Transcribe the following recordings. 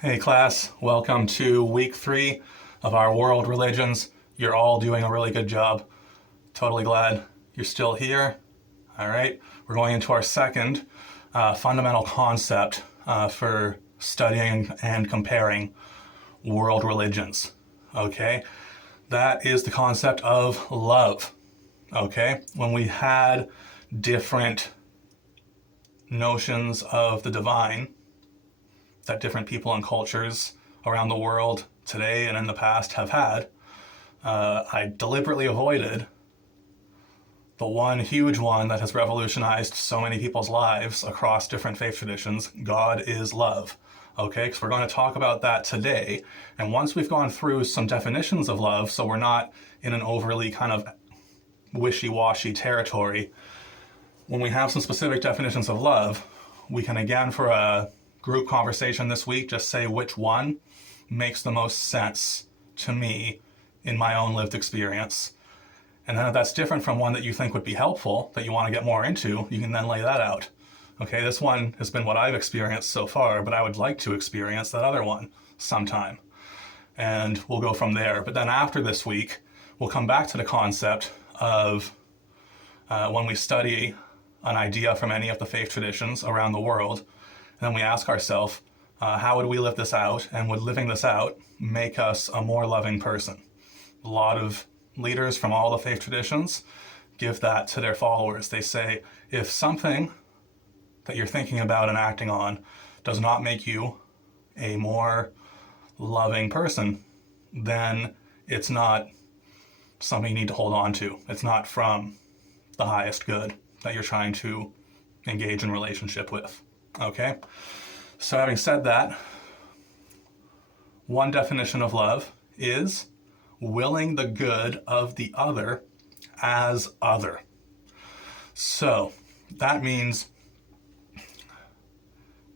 Hey class, welcome to week 3 of our world religions. You're all doing a really good job. Totally glad you're still here. All right, we're going into our second fundamental concept for studying and comparing world religions. Okay, that is the concept of love. Okay, when we had different notions of the divine that different people and cultures around the world today and in the past have had, I deliberately avoided the one huge one that has revolutionized so many people's lives across different faith traditions. God is love. Okay, because we're going to talk about that today. And once we've gone through some definitions of love, so we're not in an overly kind of wishy-washy territory, when we have some specific definitions of love, we can again, for a group conversation this week, just say which one makes the most sense to me in my own lived experience. And then if that's different from one that you think would be helpful, that you want to get more into, you can then lay that out. Okay, this one has been what I've experienced so far, but I would like to experience that other one sometime. And we'll go from there. But then after this week, we'll come back to the concept of when we study an idea from any of the faith traditions around the world, and then we ask ourselves, how would we live this out? And would living this out make us a more loving person? A lot of leaders from all the faith traditions give that to their followers. They say, if something that you're thinking about and acting on does not make you a more loving person, then it's not something you need to hold on to. It's not from the highest good that you're trying to engage in relationship with. Okay? So having said that, one definition of love is willing the good of the other as other. So that means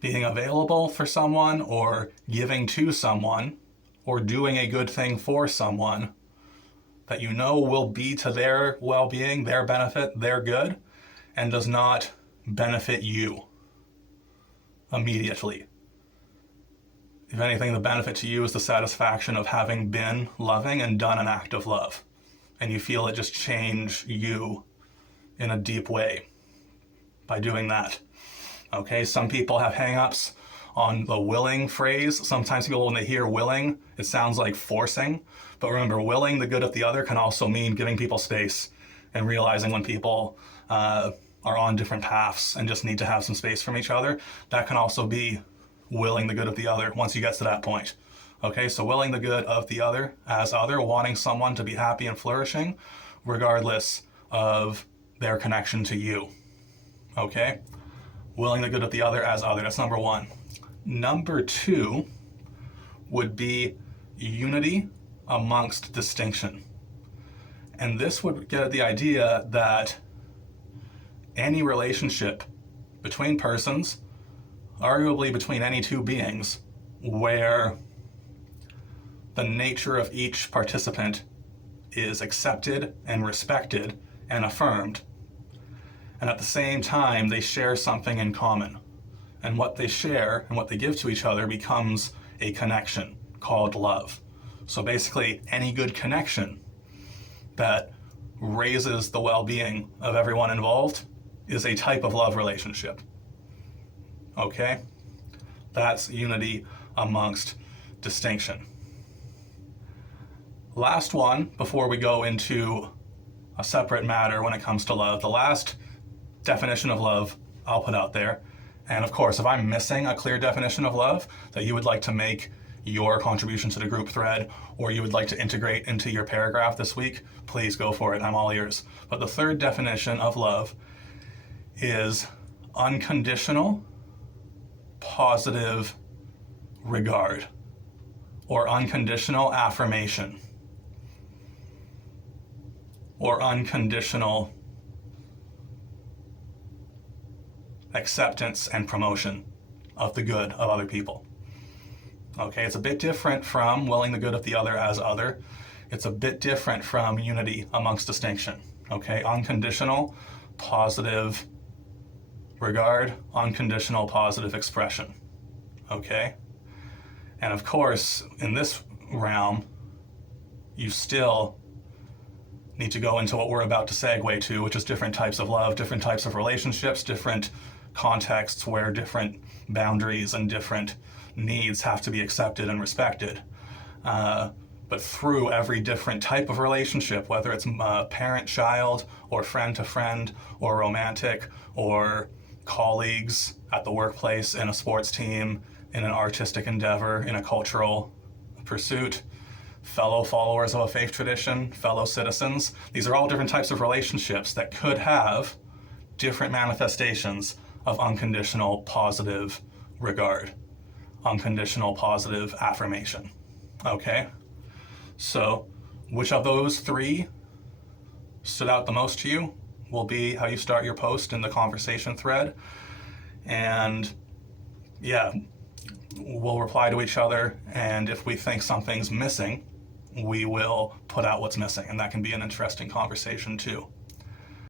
being available for someone or giving to someone or doing a good thing for someone that you know will be to their well-being, their benefit, their good, and does not benefit you immediately. If anything, the benefit to you is the satisfaction of having been loving and done an act of love. And you feel it just change you in a deep way by doing that. Okay, some people have hang-ups on the willing phrase. Sometimes people, when they hear willing, it sounds like forcing. But remember, willing the good of the other can also mean giving people space and realizing when people are on different paths and just need to have some space from each other. That can also be willing the good of the other once you get to that point. Okay, so willing the good of the other as other, wanting someone to be happy and flourishing regardless of their connection to you. Okay, willing the good of the other as other. That's number one. Number two would be unity amongst distinction. And this would get at the idea that any relationship between persons, arguably between any two beings, where the nature of each participant is accepted and respected and affirmed, and at the same time they share something in common. And what they share and what they give to each other becomes a connection called love. So basically, any good connection that raises the well-being of everyone involved is a type of love relationship. Okay? That's unity amongst distinction. Last one, before we go into a separate matter when it comes to love, the last definition of love I'll put out there. And of course, if I'm missing a clear definition of love that you would like to make your contribution to the group thread, or you would like to integrate into your paragraph this week, please go for it. I'm all ears. But the third definition of love is unconditional, positive regard, or unconditional affirmation, or unconditional acceptance and promotion of the good of other people. Okay, it's a bit different from willing the good of the other as other. It's a bit different from unity amongst distinction. Okay, unconditional, positive regard, unconditional, positive expression. Okay? And of course, in this realm, you still need to go into what we're about to segue to, which is different types of love, different types of relationships, different contexts where different boundaries and different needs have to be accepted and respected. But through every different type of relationship, whether it's parent-child or friend-to-friend or romantic or colleagues at the workplace, in a sports team, in an artistic endeavor, in a cultural pursuit, fellow followers of a faith tradition, fellow citizens. These are all different types of relationships that could have different manifestations of unconditional positive regard, unconditional positive affirmation. Okay? So, which of those three stood out the most to you will be how you start your post in the conversation thread. And yeah, we'll reply to each other, and if we think something's missing, we will put out what's missing, and that can be an interesting conversation too.